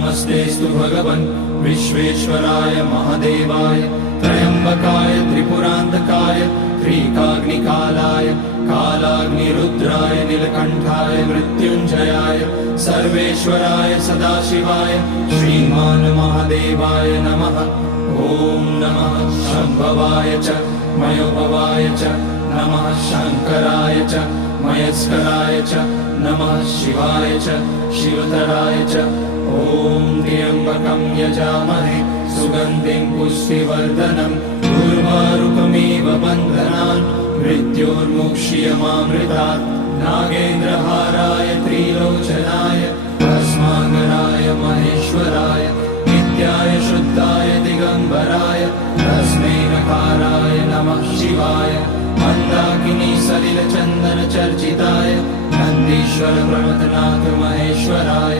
नमस्तेस्तु भगवन् विश्वेश्वराय महादेवाय त्र्यम्बकाय त्रिपुरान्तकाय त्रिकाग्निकालाय कालाग्निरुद्राय नीलकण्ठाय मृत्युञ्जयाय सर्वेश्वराय सदाशिवाय श्रीमान् महादेवाय नमः। ॐ नमः शम्भवाय च मयोभवाय च नमः शङ्कराय च मयस्कराय च नमः शिवाय च शिवतराय च। ॐ त्र्यम्बकं यजामहे सुगन्धिं पुष्टिवर्धनम् उर्वारुकमिव बन्धनान् मृत्योर्मुक्ष्यमामृतात्। नागेन्द्रहाराय त्रिलोचनाय भस्माकराय महेश्वराय नित्याय शुद्धाय दिगम्बराय तस्मै नकाराय नमः शिवाय। मन्दाकिनी सलिलचन्दन चर्चिताय नन्दीश्वर प्रमथनाथ महेश्वराय